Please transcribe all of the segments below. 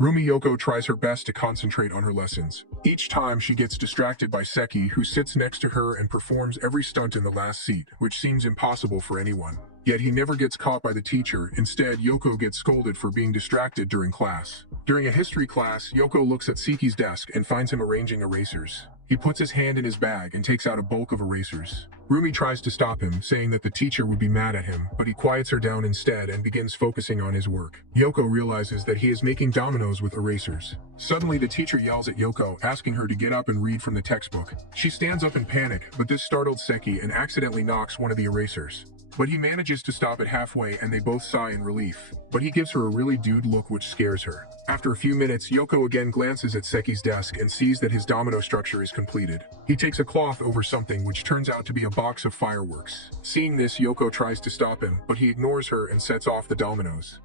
Yoko tries her best to concentrate on her lessons. Each time she gets distracted by Seki, who sits next to her and performs every stunt in the last seat, which seems impossible for anyone. Yet he never gets caught by the teacher. Instead, Yoko gets scolded for being distracted during class. During a history class, Yoko looks at Seki's desk and finds him arranging erasers. He puts his hand in his bag and takes out a bulk of erasers. Rumi tries to stop him, saying that the teacher would be mad at him, but he quiets her down instead and begins focusing on his work. Yoko realizes that he is making dominoes with erasers. Suddenly, the teacher yells at Yoko, asking her to get up and read from the textbook. She stands up in panic, but this startled Seki and accidentally knocks one of the erasers. But he manages to stop it halfway and they both sigh in relief. But he gives her a really dude look which scares her. After a few minutes, Yoko again glances at Seki's desk and sees that his domino structure is completed. He takes a cloth over something which turns out to be a box of fireworks. Seeing this, Yoko tries to stop him, but he ignores her and sets off the dominoes.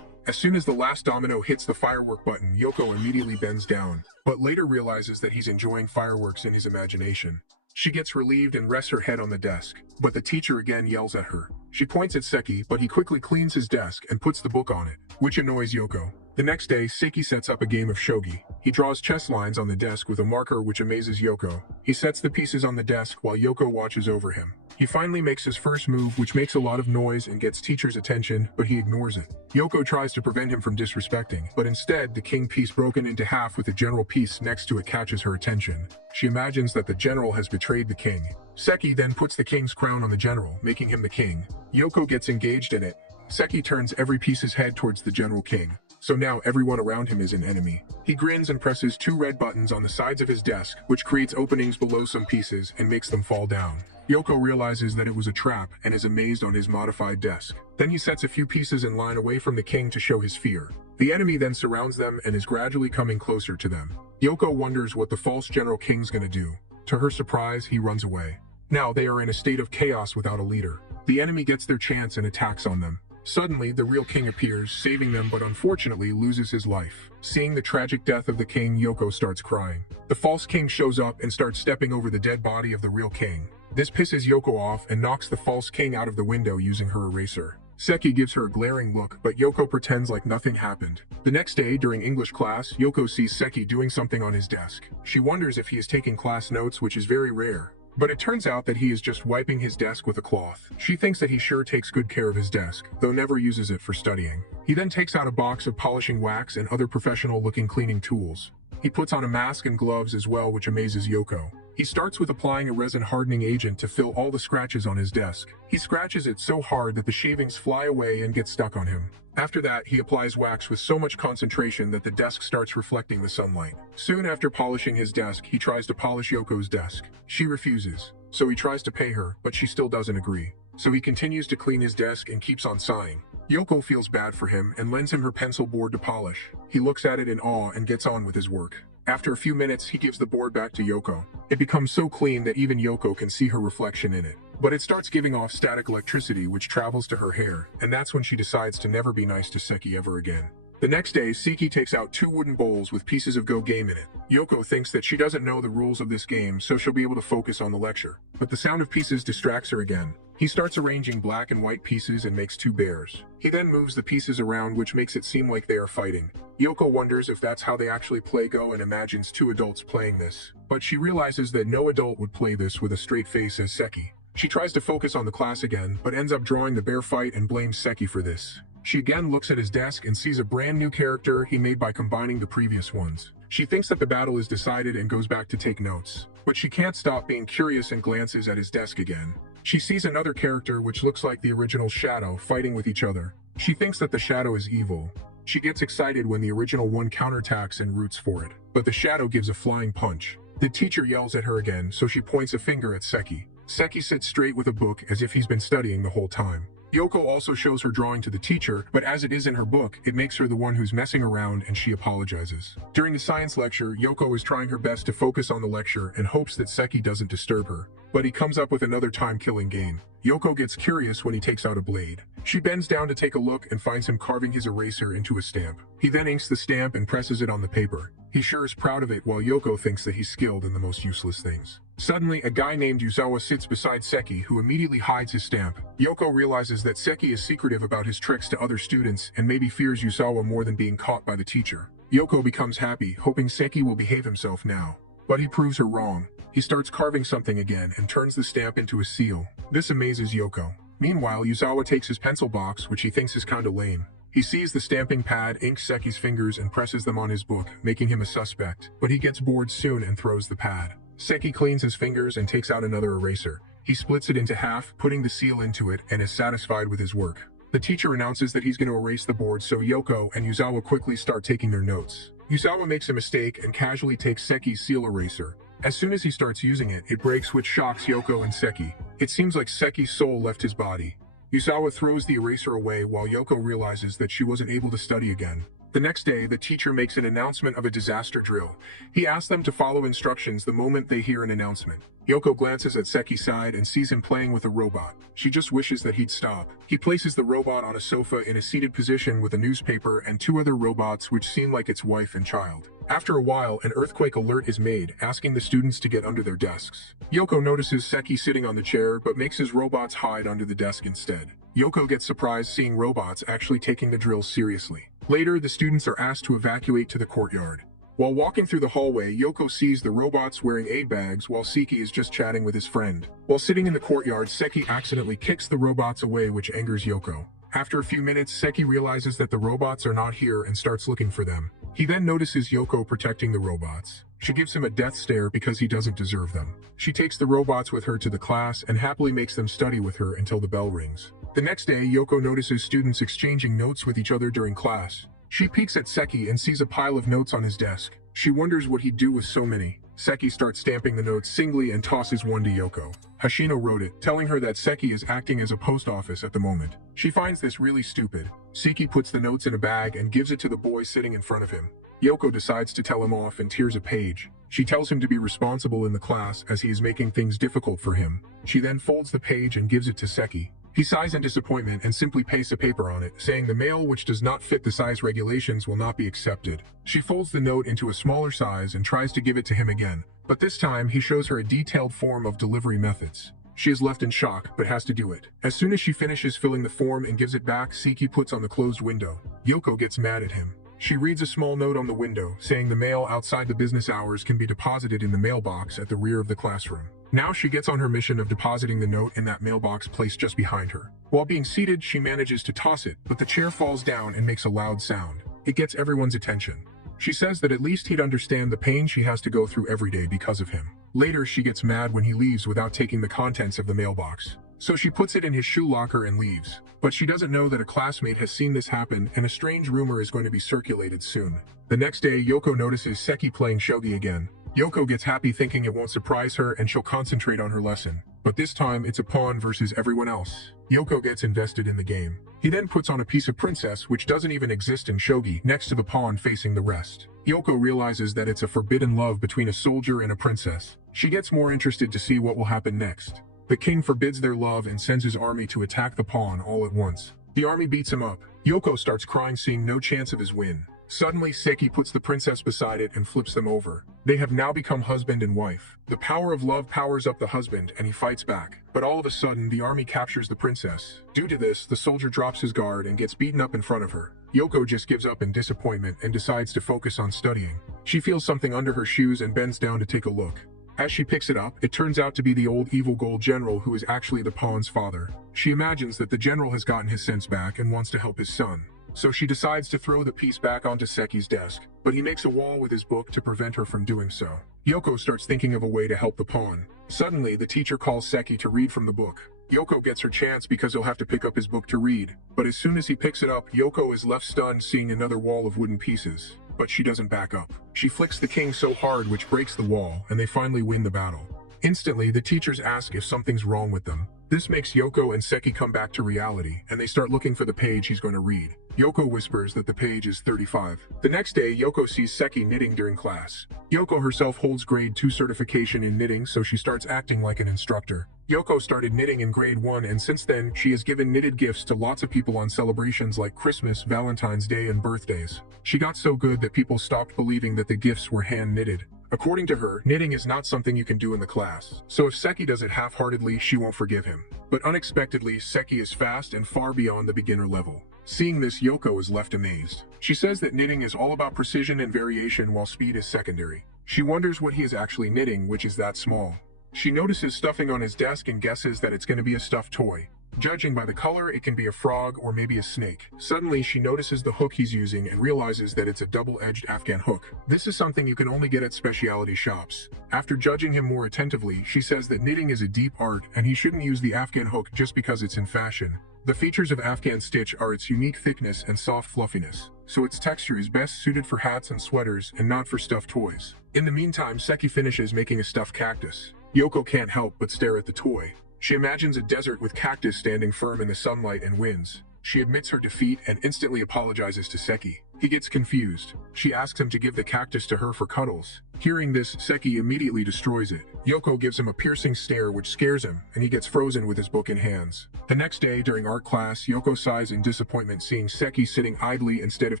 As soon as the last domino hits the firework button, Yoko immediately bends down, but later realizes that he's enjoying fireworks in his imagination. She gets relieved and rests her head on the desk, but the teacher again yells at her. She points at Seki, but he quickly cleans his desk and puts the book on it, which annoys Yoko. The next day, Seki sets up a game of shogi. He draws chess lines on the desk with a marker which amazes Yoko. He sets the pieces on the desk while Yoko watches over him. He finally makes his first move, which makes a lot of noise and gets teacher's attention, but he ignores it. Yoko tries to prevent him from disrespecting, but instead, the king piece broken into half with the general piece next to it catches her attention. She imagines that the general has betrayed the king. Seki then puts the king's crown on the general, making him the king. Yoko gets engaged in it. Seki turns every piece's head towards the general king, so now everyone around him is an enemy. He grins and presses two red buttons on the sides of his desk, which creates openings below some pieces and makes them fall down. Yoko realizes that it was a trap and is amazed on his modified desk. Then he sets a few pieces in line away from the king to show his fear. The enemy then surrounds them and is gradually coming closer to them. Yoko wonders what the false general king's gonna do. To her surprise, he runs away. Now they are in a state of chaos without a leader. The enemy gets their chance and attacks on them. Suddenly, the real king appears, saving them but unfortunately loses his life. Seeing the tragic death of the king, Yoko starts crying. The false king shows up and starts stepping over the dead body of the real king. This pisses Yoko off and knocks the false king out of the window using her eraser. Seki gives her a glaring look, but Yoko pretends like nothing happened. The next day, during English class, Yoko sees Seki doing something on his desk. She wonders if he is taking class notes, which is very rare. But it turns out that he is just wiping his desk with a cloth. She thinks that he sure takes good care of his desk, though never uses it for studying. He then takes out a box of polishing wax and other professional-looking cleaning tools. He puts on a mask and gloves as well, which amazes Yoko. He starts with applying a resin hardening agent to fill all the scratches on his desk. He scratches it so hard that the shavings fly away and get stuck on him. After that, he applies wax with so much concentration that the desk starts reflecting the sunlight. Soon after polishing his desk, he tries to polish Yoko's desk. She refuses, so he tries to pay her, but she still doesn't agree. So he continues to clean his desk and keeps on sighing. Yoko feels bad for him and lends him her pencil board to polish. He looks at it in awe and gets on with his work. After a few minutes, he gives the board back to Yoko. It becomes so clean that even Yoko can see her reflection in it. But it starts giving off static electricity which travels to her hair, and that's when she decides to never be nice to Seki ever again. The next day, Seki takes out two wooden bowls with pieces of Go game in it. Yoko thinks that she doesn't know the rules of this game, so she'll be able to focus on the lecture. But the sound of pieces distracts her again. He starts arranging black and white pieces and makes two bears. He then moves the pieces around, which makes it seem like they are fighting. Yoko wonders if that's how they actually play Go and imagines two adults playing this. But she realizes that no adult would play this with a straight face as Seki. She tries to focus on the class again, but ends up drawing the bear fight and blames Seki for this. She again looks at his desk and sees a brand new character he made by combining the previous ones. She thinks that the battle is decided and goes back to take notes. But she can't stop being curious and glances at his desk again. She sees another character which looks like the original Shadow fighting with each other. She thinks that the Shadow is evil. She gets excited when the original one counterattacks and roots for it. But the Shadow gives a flying punch. The teacher yells at her again, so she points a finger at Seki. Seki sits straight with a book as if he's been studying the whole time. Yoko also shows her drawing to the teacher, but as it is in her book, it makes her the one who's messing around and she apologizes. During the science lecture, Yoko is trying her best to focus on the lecture and hopes that Seki doesn't disturb her. But he comes up with another time-killing game. Yoko gets curious when he takes out a blade. She bends down to take a look and finds him carving his eraser into a stamp. He then inks the stamp and presses it on the paper. He sure is proud of it, while Yoko thinks that he's skilled in the most useless things. Suddenly, a guy named Yuzawa sits beside Seki, who immediately hides his stamp. Yoko realizes that Seki is secretive about his tricks to other students and maybe fears Yuzawa more than being caught by the teacher. Yoko becomes happy, hoping Seki will behave himself now. But he proves her wrong. He starts carving something again and turns the stamp into a seal. This amazes Yoko. Meanwhile, Yuzawa takes his pencil box, which he thinks is kinda lame. He sees the stamping pad, inks Seki's fingers, and presses them on his book, making him a suspect. But he gets bored soon and throws the pad. Seki cleans his fingers and takes out another eraser. He splits it into half, putting the seal into it, and is satisfied with his work. The teacher announces that he's going to erase the board, so Yoko and Yuzawa quickly start taking their notes. Yuzawa makes a mistake and casually takes Seki's seal eraser. As soon as he starts using it, it breaks, which shocks Yoko and Seki. It seems like Seki's soul left his body. Yuzawa throws the eraser away while Yoko realizes that she wasn't able to study again. The next day, the teacher makes an announcement of a disaster drill. He asks them to follow instructions the moment they hear an announcement. Yoko glances at Seki's side and sees him playing with a robot. She just wishes that he'd stop. He places the robot on a sofa in a seated position with a newspaper and two other robots which seem like its wife and child. After a while, an earthquake alert is made, asking the students to get under their desks. Yoko notices Seki sitting on the chair, but makes his robots hide under the desk instead. Yoko gets surprised seeing robots actually taking the drill seriously. Later, the students are asked to evacuate to the courtyard. While walking through the hallway, Yoko sees the robots wearing aid bags while Seki is just chatting with his friend. While sitting in the courtyard, Seki accidentally kicks the robots away, which angers Yoko. After a few minutes, Seki realizes that the robots are not here and starts looking for them. He then notices Yoko protecting the robots. She gives him a death stare because he doesn't deserve them. She takes the robots with her to the class and happily makes them study with her until the bell rings. The next day, Yoko notices students exchanging notes with each other during class. She peeks at Seki and sees a pile of notes on his desk. She wonders what he'd do with so many. Seki starts stamping the notes singly and tosses one to Yoko. Hashino wrote it, telling her that Seki is acting as a post office at the moment. She finds this really stupid. Seki puts the notes in a bag and gives it to the boy sitting in front of him. Yoko decides to tell him off and tears a page. She tells him to be responsible in the class as he is making things difficult for him. She then folds the page and gives it to Seki. He sighs in disappointment and simply pastes a paper on it, saying the mail which does not fit the size regulations will not be accepted. She folds the note into a smaller size and tries to give it to him again, but this time he shows her a detailed form of delivery methods. She is left in shock, but has to do it. As soon as she finishes filling the form and gives it back, Seki puts on the closed window. Yoko gets mad at him. She reads a small note on the window, saying the mail outside the business hours can be deposited in the mailbox at the rear of the classroom. Now she gets on her mission of depositing the note in that mailbox placed just behind her. While being seated, she manages to toss it, but the chair falls down and makes a loud sound. It gets everyone's attention. She says that at least he'd understand the pain she has to go through every day because of him. Later, she gets mad when he leaves without taking the contents of the mailbox. So she puts it in his shoe locker and leaves. But she doesn't know that a classmate has seen this happen and a strange rumor is going to be circulated soon. The next day, Yoko notices Seki playing shogi again. Yoko gets happy thinking it won't surprise her and she'll concentrate on her lesson. But this time, it's a pawn versus everyone else. Yoko gets invested in the game. He then puts on a piece of princess which doesn't even exist in shogi next to the pawn facing the rest. Yoko realizes that it's a forbidden love between a soldier and a princess. She gets more interested to see what will happen next. The king forbids their love and sends his army to attack the pawn all at once. The army beats him up. Yoko starts crying, seeing no chance of his win. Suddenly, Seki puts the princess beside it and flips them over. They have now become husband and wife. The power of love powers up the husband and he fights back. But all of a sudden, the army captures the princess. Due to this, the soldier drops his guard and gets beaten up in front of her. Yoko just gives up in disappointment and decides to focus on studying. She feels something under her shoes and bends down to take a look. As she picks it up, it turns out to be the old evil gold general who is actually the pawn's father. She imagines that the general has gotten his sense back and wants to help his son. So she decides to throw the piece back onto Seki's desk, but he makes a wall with his book to prevent her from doing so. Yoko starts thinking of a way to help the pawn. Suddenly, the teacher calls Seki to read from the book. Yoko gets her chance because he'll have to pick up his book to read. But as soon as he picks it up, Yoko is left stunned seeing another wall of wooden pieces. But she doesn't back up. She flicks the king so hard which breaks the wall, and they finally win the battle. Instantly, the teachers ask if something's wrong with them. This makes Yoko and Seki come back to reality, and they start looking for the page he's going to read. Yoko whispers that the page is 35. The next day, Yoko sees Seki knitting during class. Yoko herself holds grade 2 certification in knitting, so she starts acting like an instructor. Yoko started knitting in grade 1, and since then, she has given knitted gifts to lots of people on celebrations like Christmas, Valentine's Day, and birthdays. She got so good that people stopped believing that the gifts were hand-knitted. According to her, knitting is not something you can do in the class, so if Seki does it half-heartedly, she won't forgive him. But unexpectedly, Seki is fast and far beyond the beginner level. Seeing this, Yoko is left amazed. She says that knitting is all about precision and variation while speed is secondary. She wonders what he is actually knitting, which is that small. She notices stuffing on his desk and guesses that it's going to be a stuffed toy. Judging by the color, it can be a frog or maybe a snake. Suddenly, she notices the hook he's using and realizes that it's a double-edged Afghan hook. This is something you can only get at specialty shops. After judging him more attentively, she says that knitting is a deep art and he shouldn't use the Afghan hook just because it's in fashion. The features of Afghan stitch are its unique thickness and soft fluffiness, so its texture is best suited for hats and sweaters and not for stuffed toys. In the meantime, Seki finishes making a stuffed cactus. Yoko can't help but stare at the toy. She imagines a desert with cactus standing firm in the sunlight and winds. She admits her defeat and instantly apologizes to Seki. He gets confused. She asks him to give the cactus to her for cuddles. Hearing this, Seki immediately destroys it. Yoko gives him a piercing stare which scares him, and he gets frozen with his book in hands. The next day, during art class, Yoko sighs in disappointment seeing Seki sitting idly instead of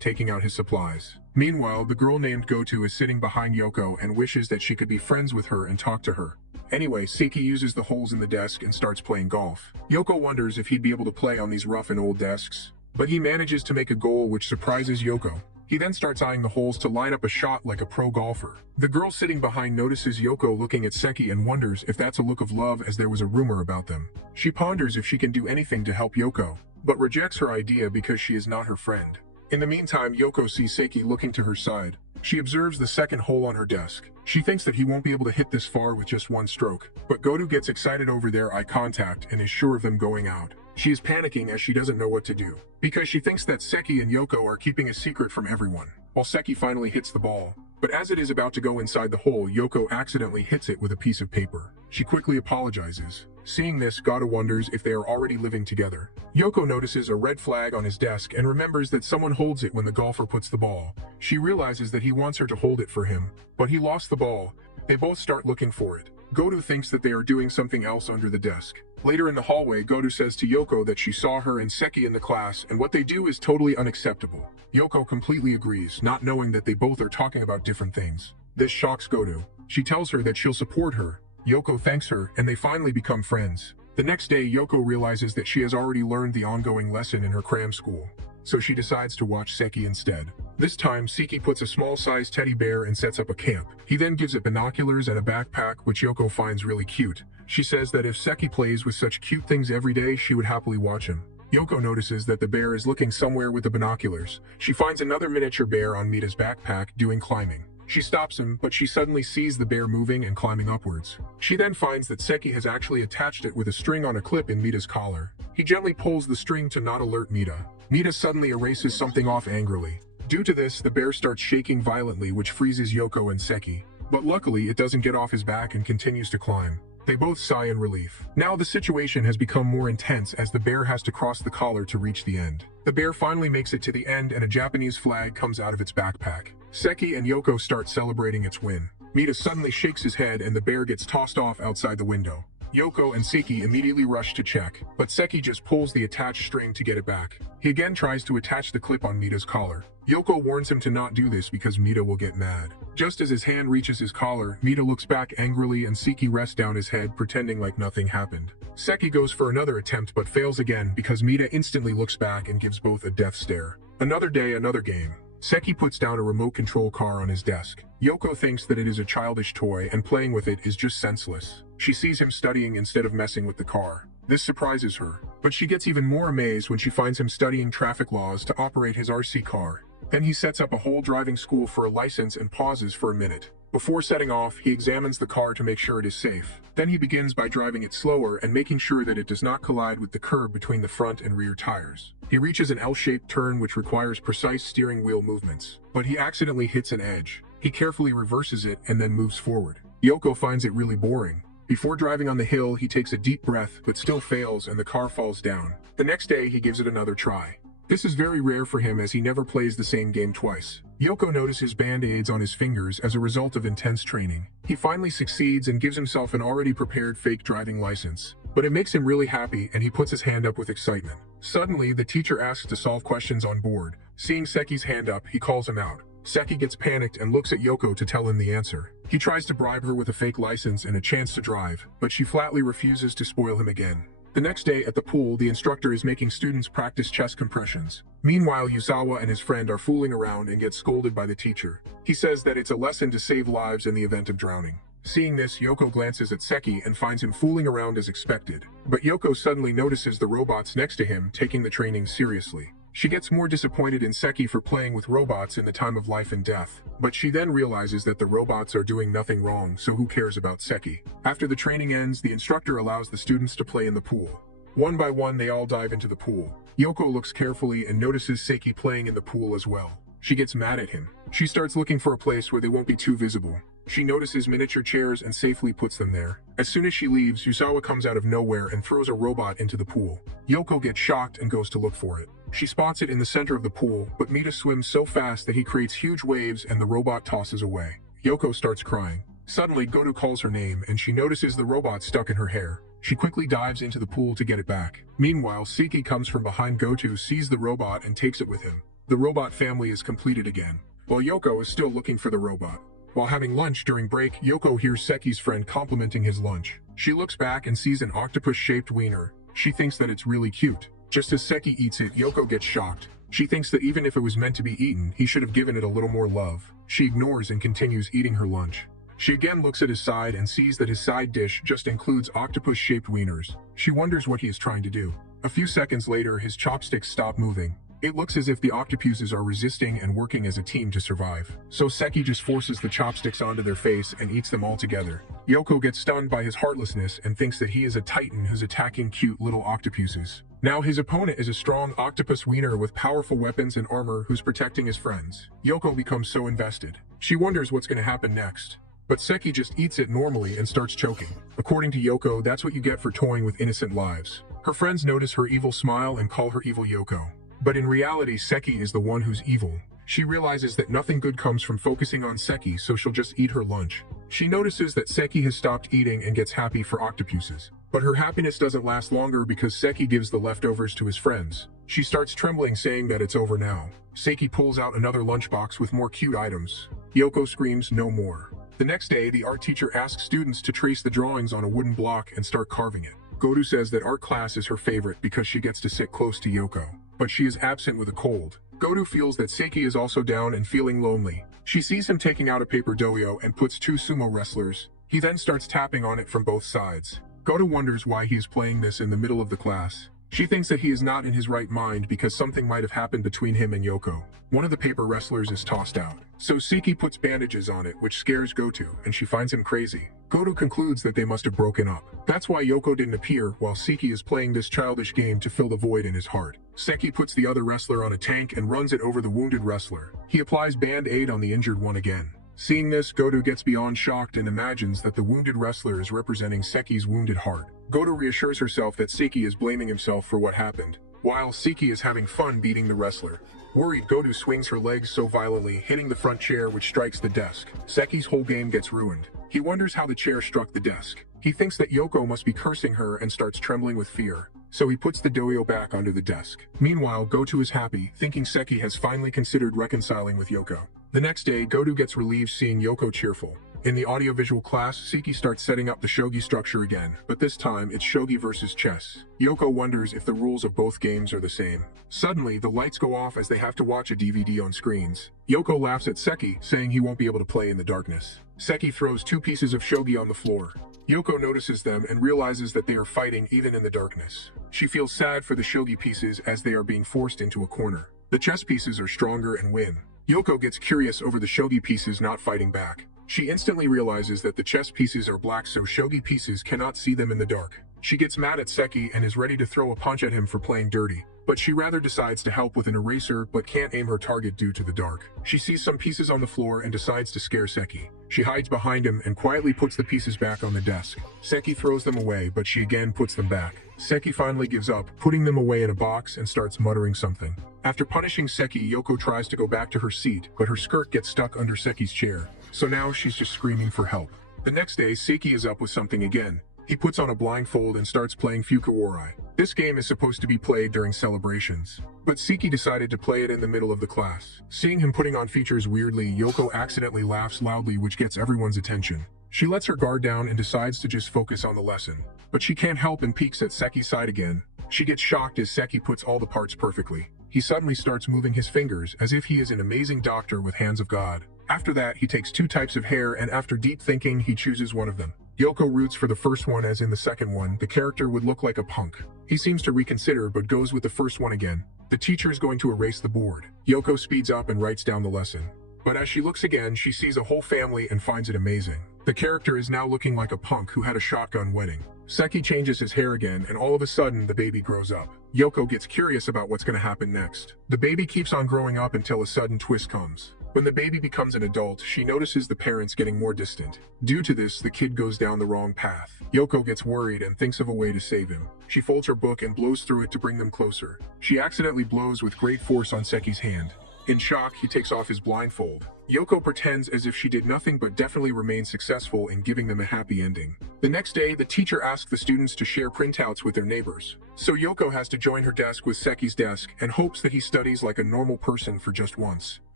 taking out his supplies. Meanwhile, the girl named Goto is sitting behind Yoko and wishes that she could be friends with her and talk to her. Anyway, Seki uses the holes in the desk and starts playing golf. Yoko wonders if he'd be able to play on these rough and old desks, but he manages to make a goal which surprises Yoko. He then starts eyeing the holes to line up a shot like a pro golfer. The girl sitting behind notices Yoko looking at Seki and wonders if that's a look of love, as there was a rumor about them. She ponders if she can do anything to help Yoko, but rejects her idea because she is not her friend. In the meantime, Yoko sees Seki looking to her side. She observes the second hole on her desk. She thinks that he won't be able to hit this far with just one stroke, but Goto gets excited over their eye contact and is sure of them going out. She is panicking as she doesn't know what to do, because she thinks that Seki and Yoko are keeping a secret from everyone, while Seki finally hits the ball. But as it is about to go inside the hole, Yoko accidentally hits it with a piece of paper. She quickly apologizes. Seeing this, Goto wonders if they are already living together. Yoko notices a red flag on his desk and remembers that someone holds it when the golfer puts the ball. She realizes that he wants her to hold it for him, but he lost the ball. They both start looking for it. Goto thinks that they are doing something else under the desk. Later in the hallway, Goto says to Yoko that she saw her and Seki in the class and what they do is totally unacceptable. Yoko completely agrees, not knowing that they both are talking about different things. This shocks Goto. She tells her that she'll support her. Yoko thanks her, and they finally become friends. The next day, Yoko realizes that she has already learned the ongoing lesson in her cram school, so she decides to watch Seki instead. This time, Seki puts a small-sized teddy bear and sets up a camp. He then gives it binoculars and a backpack, which Yoko finds really cute. She says that if Seki plays with such cute things every day, she would happily watch him. Yoko notices that the bear is looking somewhere with the binoculars. She finds another miniature bear on Mita's backpack doing climbing. She stops him, but she suddenly sees the bear moving and climbing upwards. She then finds that Seki has actually attached it with a string on a clip in Mita's collar. He gently pulls the string to not alert Mita. Mita suddenly erases something off angrily. Due to this, the bear starts shaking violently, which freezes Yoko and Seki. But luckily, it doesn't get off his back and continues to climb. They both sigh in relief. Now the situation has become more intense as the bear has to cross the collar to reach the end. The bear finally makes it to the end and a Japanese flag comes out of its backpack. Seki and Yoko start celebrating its win. Mita suddenly shakes his head and the bear gets tossed off outside the window. Yoko and Seki immediately rush to check, but Seki just pulls the attached string to get it back. He again tries to attach the clip on Mita's collar. Yoko warns him to not do this because Mita will get mad. Just as his hand reaches his collar, Mita looks back angrily and Seki rests down his head, pretending like nothing happened. Seki goes for another attempt but fails again because Mita instantly looks back and gives both a death stare. Another day, another game. Seki puts down a remote control car on his desk. Yoko thinks that it is a childish toy and playing with it is just senseless. She sees him studying instead of messing with the car. This surprises her, but she gets even more amazed when she finds him studying traffic laws to operate his RC car. Then he sets up a whole driving school for a license and pauses for a minute. Before setting off, he examines the car to make sure it is safe. Then he begins by driving it slower and making sure that it does not collide with the curb between the front and rear tires. He reaches an L-shaped turn which requires precise steering wheel movements, but he accidentally hits an edge. He carefully reverses it and then moves forward. Yoko finds it really boring. Before driving on the hill, he takes a deep breath but still fails and the car falls down. The next day, he gives it another try. This is very rare for him as he never plays the same game twice. Yoko notices band-aids on his fingers as a result of intense training. He finally succeeds and gives himself an already prepared fake driving license. But it makes him really happy and he puts his hand up with excitement. Suddenly, the teacher asks to solve questions on board. Seeing Seki's hand up, he calls him out. Seki gets panicked and looks at Yoko to tell him the answer. He tries to bribe her with a fake license and a chance to drive, but she flatly refuses to spoil him again. The next day at the pool, the instructor is making students practice chest compressions. Meanwhile, Yuzawa and his friend are fooling around and get scolded by the teacher. He says that it's a lesson to save lives in the event of drowning. Seeing this, Yoko glances at Seki and finds him fooling around as expected. But Yoko suddenly notices the robots next to him taking the training seriously. She gets more disappointed in Seki for playing with robots in the time of life and death, but she then realizes that the robots are doing nothing wrong, so who cares about Seki? After the training ends, the instructor allows the students to play in the pool. One by one, they all dive into the pool. Yoko looks carefully and notices Seki playing in the pool as well. She gets mad at him. She starts looking for a place where they won't be too visible. She notices miniature chairs and safely puts them there. As soon as she leaves, Yuzawa comes out of nowhere and throws a robot into the pool. Yoko gets shocked and goes to look for it. She spots it in the center of the pool, but Mita swims so fast that he creates huge waves and the robot tosses away. Yoko starts crying. Suddenly, Goto calls her name and she notices the robot stuck in her hair. She quickly dives into the pool to get it back. Meanwhile, Seki comes from behind Goto, sees the robot and takes it with him. The robot family is completed again, while Yoko is still looking for the robot. While having lunch during break, Yoko hears Seki's friend complimenting his lunch. She looks back and sees an octopus-shaped wiener. She thinks that it's really cute. Just as Seki eats it, Yoko gets shocked. She thinks that even if it was meant to be eaten, he should have given it a little more love. She ignores and continues eating her lunch. She again looks at his side and sees that his side dish just includes octopus-shaped wieners. She wonders what he is trying to do. A few seconds later, his chopsticks stop moving. It looks as if the octopuses are resisting and working as a team to survive. So Seki just forces the chopsticks onto their face and eats them all together. Yoko gets stunned by his heartlessness and thinks that he is a titan who's attacking cute little octopuses. Now his opponent is a strong octopus wiener with powerful weapons and armor who's protecting his friends. Yoko becomes so invested. She wonders what's going to happen next. But Seki just eats it normally and starts choking. According to Yoko, that's what you get for toying with innocent lives. Her friends notice her evil smile and call her evil Yoko. But in reality, Seki is the one who's evil. She realizes that nothing good comes from focusing on Seki, so she'll just eat her lunch. She notices that Seki has stopped eating and gets happy for octopuses. But her happiness doesn't last longer because Seki gives the leftovers to his friends. She starts trembling, saying that it's over now. Seki pulls out another lunchbox with more cute items. Yoko screams, "No more." The next day, the art teacher asks students to trace the drawings on a wooden block and start carving it. Goto says that art class is her favorite because she gets to sit close to Yoko. But she is absent with a cold. Goto feels that Seki is also down and feeling lonely. She sees him taking out a paper doyo and puts 2 sumo wrestlers. He then starts tapping on it from both sides. Goto wonders why he is playing this in the middle of the class. She thinks that he is not in his right mind because something might have happened between him and Yoko. One of the paper wrestlers is tossed out. So Seki puts bandages on it, which scares Goto, and she finds him crazy. Goto concludes that they must have broken up. That's why Yoko didn't appear while Seki is playing this childish game to fill the void in his heart. Seki puts the other wrestler on a tank and runs it over the wounded wrestler. He applies band-aid on the injured one again. Seeing this, Goto gets beyond shocked and imagines that the wounded wrestler is representing Seki's wounded heart. Goto reassures herself that Seki is blaming himself for what happened, while Seki is having fun beating the wrestler. Worried, Goto swings her legs so violently, hitting the front chair which strikes the desk. Seki's whole game gets ruined. He wonders how the chair struck the desk. He thinks that Yoko must be cursing her and starts trembling with fear. So he puts the doyo back onto the desk. Meanwhile, Goto is happy, thinking Seki has finally considered reconciling with Yoko. The next day, Goto gets relieved seeing Yoko cheerful. In the audiovisual class, Seki starts setting up the shogi structure again, but this time it's shogi versus chess. Yoko wonders if the rules of both games are the same. Suddenly, the lights go off as they have to watch a DVD on screens. Yoko laughs at Seki, saying he won't be able to play in the darkness. Seki throws 2 pieces of shogi on the floor. Yoko notices them and realizes that they are fighting even in the darkness. She feels sad for the shogi pieces as they are being forced into a corner. The chess pieces are stronger and win. Yoko gets curious over the shogi pieces not fighting back. She instantly realizes that the chess pieces are black, so shogi pieces cannot see them in the dark. She gets mad at Seki and is ready to throw a punch at him for playing dirty, but she rather decides to help with an eraser but can't aim her target due to the dark. She sees some pieces on the floor and decides to scare Seki. She hides behind him and quietly puts the pieces back on the desk. Seki throws them away, but she again puts them back. Seki finally gives up, putting them away in a box and starts muttering something. After punishing Seki, Yoko tries to go back to her seat, but her skirt gets stuck under Seki's chair. So now she's just screaming for help. The next day, Seki is up with something again. He puts on a blindfold and starts playing Fukuorai. This game is supposed to be played during celebrations, but Seki decided to play it in the middle of the class. Seeing him putting on features weirdly, Yoko accidentally laughs loudly, which gets everyone's attention. She lets her guard down and decides to just focus on the lesson. But she can't help and peeks at Seki's side again. She gets shocked as Seki puts all the parts perfectly. He suddenly starts moving his fingers as if he is an amazing doctor with hands of God. After that, he takes 2 types of hair, and after deep thinking, he chooses one of them. Yoko roots for the first one, as in the second one, the character would look like a punk. He seems to reconsider but goes with the first one again. The teacher is going to erase the board. Yoko speeds up and writes down the lesson. But as she looks again, she sees a whole family and finds it amazing. The character is now looking like a punk who had a shotgun wedding. Seki changes his hair again, and all of a sudden, the baby grows up. Yoko gets curious about what's going to happen next. The baby keeps on growing up until a sudden twist comes. When the baby becomes an adult, she notices the parents getting more distant. Due to this, the kid goes down the wrong path. Yoko gets worried and thinks of a way to save him. She folds her book and blows through it to bring them closer. She accidentally blows with great force on Seki's hand. In shock, he takes off his blindfold. Yoko pretends as if she did nothing but definitely remains successful in giving them a happy ending. The next day, the teacher asks the students to share printouts with their neighbors. So Yoko has to join her desk with Seki's desk and hopes that he studies like a normal person for just once.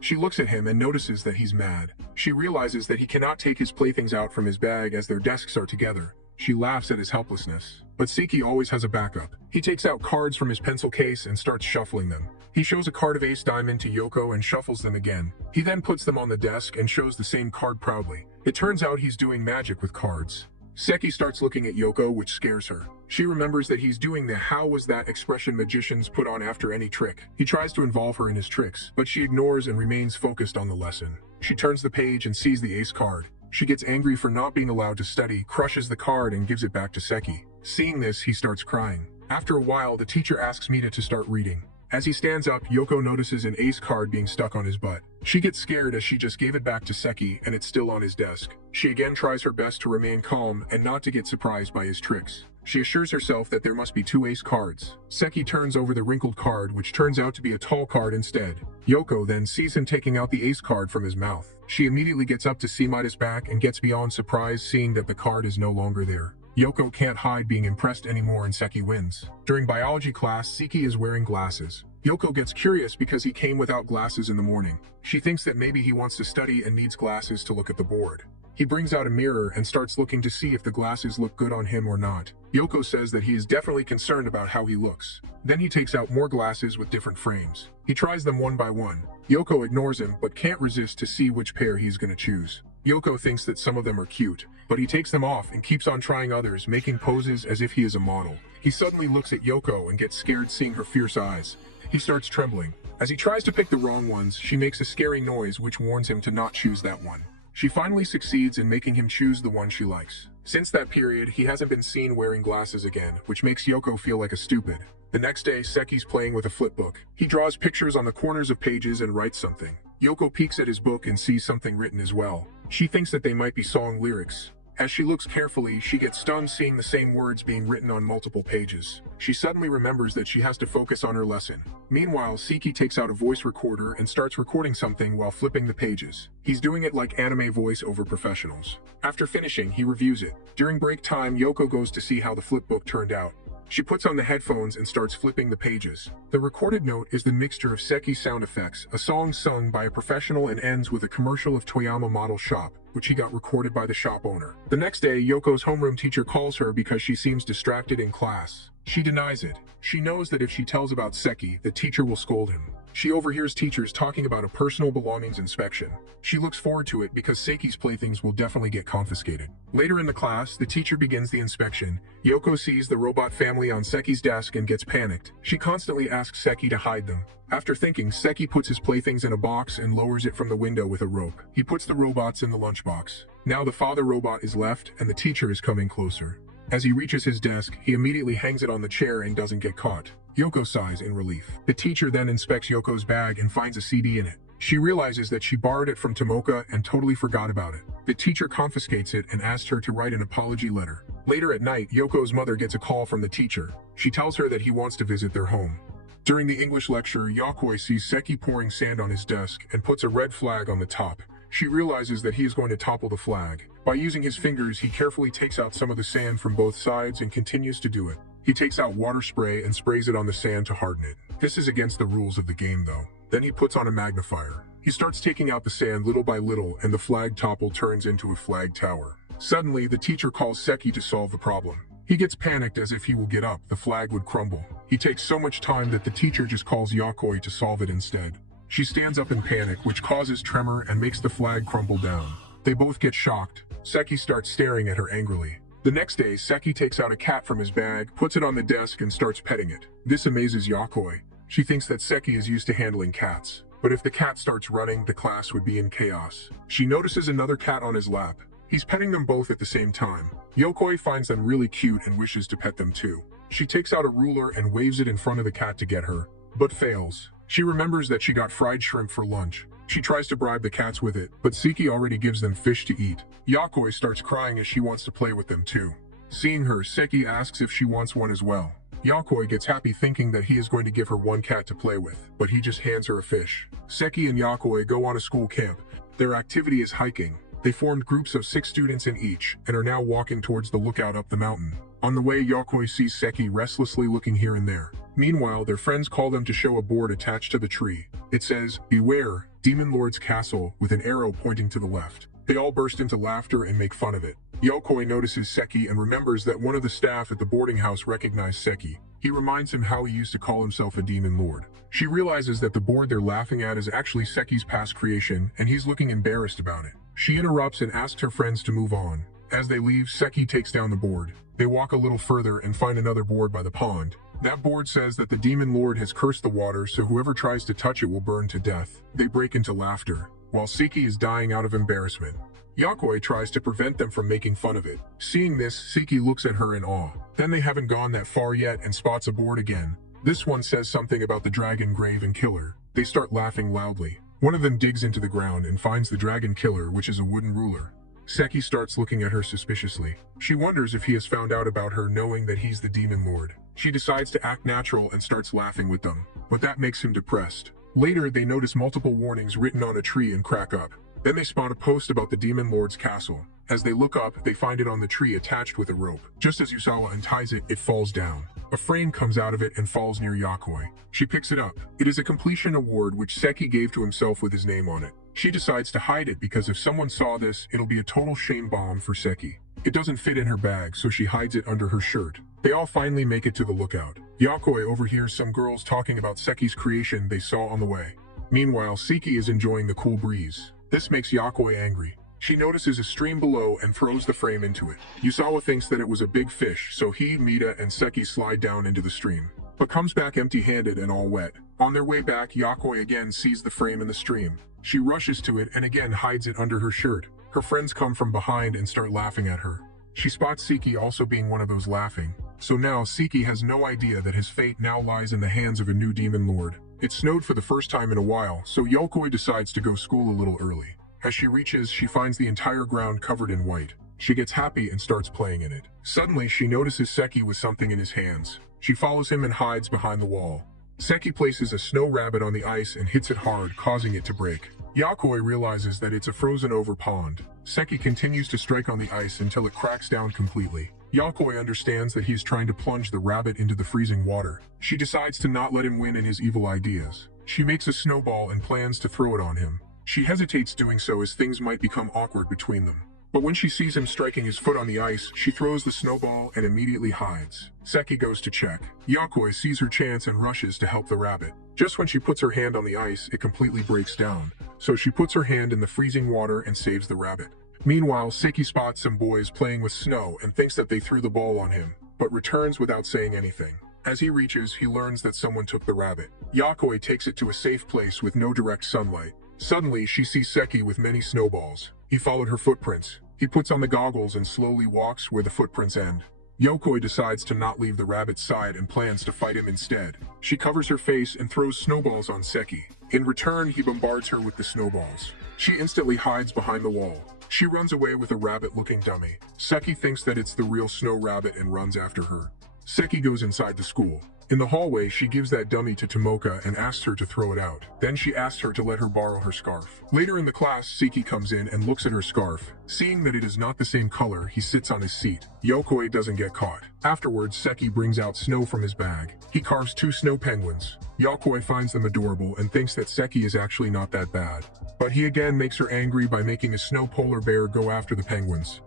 She looks at him and notices that he's mad. She realizes that he cannot take his playthings out from his bag as their desks are together. She laughs at his helplessness. But Seki always has a backup. He takes out cards from his pencil case and starts shuffling them. He shows a card of ace diamond to Yoko and shuffles them again. He then puts them on the desk and shows the same card proudly. It turns out he's doing magic with cards. Seki starts looking at Yoko, which scares her. She remembers that he's doing the "how was that" expression magicians put on after any trick. He tries to involve her in his tricks, but she ignores and remains focused on the lesson. She turns the page and sees the ace card. She gets angry for not being allowed to study, crushes the card, and gives it back to Seki. Seeing this, he starts crying. After a while, the teacher asks Mita to start reading. As he stands up, Yoko notices an ace card being stuck on his butt. She gets scared as she just gave it back to Seki and it's still on his desk. She again tries her best to remain calm and not to get surprised by his tricks. She assures herself that there must be 2 ace cards. Seki turns over the wrinkled card, which turns out to be a tall card instead. Yoko then sees him taking out the ace card from his mouth. She immediately gets up to see Mita's back and gets beyond surprised seeing that the card is no longer there. Yoko can't hide being impressed anymore and Seki wins. During biology class, Seki is wearing glasses. Yoko gets curious because he came without glasses in the morning. She thinks that maybe he wants to study and needs glasses to look at the board. He brings out a mirror and starts looking to see if the glasses look good on him or not. Yoko says that he is definitely concerned about how he looks. Then he takes out more glasses with different frames. He tries them one by one. Yoko ignores him but can't resist to see which pair he's gonna choose. Yoko thinks that some of them are cute, but he takes them off and keeps on trying others, making poses as if he is a model. He suddenly looks at Yoko and gets scared seeing her fierce eyes. He starts trembling. As he tries to pick the wrong ones, she makes a scary noise which warns him to not choose that one. She finally succeeds in making him choose the one she likes. Since that period, he hasn't been seen wearing glasses again, which makes Yoko feel like a stupid. The next day, Seki's playing with a flipbook. He draws pictures on the corners of pages and writes something. Yoko peeks at his book and sees something written as well. She thinks that they might be song lyrics. As she looks carefully, she gets stunned seeing the same words being written on multiple pages. She suddenly remembers that she has to focus on her lesson. Meanwhile, Seki takes out a voice recorder and starts recording something while flipping the pages. He's doing it like anime voice-over professionals. After finishing, he reviews it. During break time, Yoko goes to see how the flipbook turned out. She puts on the headphones and starts flipping the pages. The recorded note is the mixture of Seki's sound effects, a song sung by a professional, and ends with a commercial of Toyama Model Shop, which he got recorded by the shop owner. The next day, Yoko's homeroom teacher calls her because she seems distracted in class. She denies it. She knows that if she tells about Seki, the teacher will scold him. She overhears teachers talking about a personal belongings inspection. She looks forward to it because Seki's playthings will definitely get confiscated. Later in the class, the teacher begins the inspection. Yoko sees the robot family on Seki's desk and gets panicked. She constantly asks Seki to hide them. After thinking, Seki puts his playthings in a box and lowers it from the window with a rope. He puts the robots in the lunchbox. Now the father robot is left and the teacher is coming closer. As he reaches his desk, he immediately hangs it on the chair and doesn't get caught. Yoko sighs in relief. The teacher then inspects Yoko's bag and finds a CD in it. She realizes that she borrowed it from Tomoka and totally forgot about it. The teacher confiscates it and asks her to write an apology letter. Later at night, Yoko's mother gets a call from the teacher. She tells her that he wants to visit their home. During the English lecture, Yokoi sees Seki pouring sand on his desk and puts a red flag on the top. She realizes that he is going to topple the flag. By using his fingers, he carefully takes out some of the sand from both sides and continues to do it. He takes out water spray and sprays it on the sand to harden it. This is against the rules of the game though. Then he puts on a magnifier. He starts taking out the sand little by little and the flag topple turns into a flag tower. Suddenly, the teacher calls Seki to solve the problem. He gets panicked as if he will get up, the flag would crumble. He takes so much time that the teacher just calls Yokoi to solve it instead. She stands up in panic, which causes tremor and makes the flag crumble down. They both get shocked. Seki starts staring at her angrily. The next day, Seki takes out a cat from his bag, puts it on the desk and starts petting it. This amazes Yokoi. She thinks that Seki is used to handling cats. But if the cat starts running, the class would be in chaos. She notices another cat on his lap. He's petting them both at the same time. Yokoi finds them really cute and wishes to pet them too. She takes out a ruler and waves it in front of the cat to get her, but fails. She remembers that she got fried shrimp for lunch. She tries to bribe the cats with it, but Seki already gives them fish to eat. Yokoi starts crying as she wants to play with them too. Seeing her, Seki asks if she wants one as well. Yokoi gets happy thinking that he is going to give her one cat to play with, but he just hands her a fish. Seki and Yokoi go on a school camp. Their activity is hiking. They formed groups of 6 students in each, and are now walking towards the lookout up the mountain. On the way, Yokoi sees Seki restlessly looking here and there. Meanwhile, their friends call them to show a board attached to the tree. It says, "Beware, Demon Lord's Castle," with an arrow pointing to the left. They all burst into laughter and make fun of it. Yokoi notices Seki and remembers that one of the staff at the boarding house recognized Seki. He reminds him how he used to call himself a demon lord. She realizes that the board they're laughing at is actually Seki's past creation, and he's looking embarrassed about it. She interrupts and asks her friends to move on. As they leave, Seki takes down the board. They walk a little further and find another board by the pond. That board says that the demon lord has cursed the water, so whoever tries to touch it will burn to death. They break into laughter, while Seki is dying out of embarrassment. Yokoi tries to prevent them from making fun of it. Seeing this, Seki looks at her in awe. Then they haven't gone that far yet and spots a board again. This one says something about the dragon grave and killer. They start laughing loudly. One of them digs into the ground and finds the dragon killer, which is a wooden ruler. Seki starts looking at her suspiciously. She wonders if he has found out about her knowing that he's the demon lord. She decides to act natural and starts laughing with them, but that makes him depressed. Later, they notice multiple warnings written on a tree and crack up. Then they spot a post about the demon lord's castle. As they look up, they find it on the tree attached with a rope. Just as Yusawa unties it, it falls down. A frame comes out of it and falls near Yokoi. She picks it up. It is a completion award which Seki gave to himself with his name on it. She decides to hide it because if someone saw this, it'll be a total shame bomb for Seki. It doesn't fit in her bag, so she hides it under her shirt. They all finally make it to the lookout. Yokoi overhears some girls talking about Seki's creation they saw on the way. Meanwhile, Seki is enjoying the cool breeze. This makes Yokoi angry. She notices a stream below and throws the frame into it. Yusawa thinks that it was a big fish, so he, Mita, and Seki slide down into the stream, but comes back empty-handed and all wet. On their way back, Yokoi again sees the frame in the stream. She rushes to it and again hides it under her shirt. Her friends come from behind and start laughing at her. She spots Seki also being one of those laughing. So now Seki has no idea that his fate now lies in the hands of a new demon lord. It snowed for the first time in a while, so Yokoi decides to go school a little early. As she reaches, she finds the entire ground covered in white. She gets happy and starts playing in it. Suddenly, she notices Seki with something in his hands. She follows him and hides behind the wall. Seki places a snow rabbit on the ice and hits it hard, causing it to break. Yokoi realizes that it's a frozen-over pond. Seki continues to strike on the ice until it cracks down completely. Yokoi understands that he is trying to plunge the rabbit into the freezing water. She decides to not let him win in his evil ideas. She makes a snowball and plans to throw it on him. She hesitates doing so as things might become awkward between them. But when she sees him striking his foot on the ice, she throws the snowball and immediately hides. Seki goes to check. Yokoi sees her chance and rushes to help the rabbit. Just when she puts her hand on the ice, it completely breaks down. So she puts her hand in the freezing water and saves the rabbit. Meanwhile, Seki spots some boys playing with snow and thinks that they threw the ball on him, but returns without saying anything. As he reaches, he learns that someone took the rabbit. Yokoi takes it to a safe place with no direct sunlight. Suddenly, she sees Seki with many snowballs. He followed her footprints. He puts on the goggles and slowly walks where the footprints end. Yokoi decides to not leave the rabbit's side and plans to fight him instead. She covers her face and throws snowballs on Seki. In return, he bombards her with the snowballs. She instantly hides behind the wall. She runs away with a rabbit-looking dummy. Seki thinks that it's the real snow rabbit and runs after her. Seki goes inside the school. In the hallway, she gives that dummy to Tomoka and asks her to throw it out. Then she asks her to let her borrow her scarf. Later in the class, Seki comes in and looks at her scarf. Seeing that it is not the same color, he sits on his seat. Yokoi doesn't get caught. Afterwards, Seki brings out snow from his bag. He carves 2 snow penguins. Yokoi finds them adorable and thinks that Seki is actually not that bad. But he again makes her angry by making a snow polar bear go after the penguins.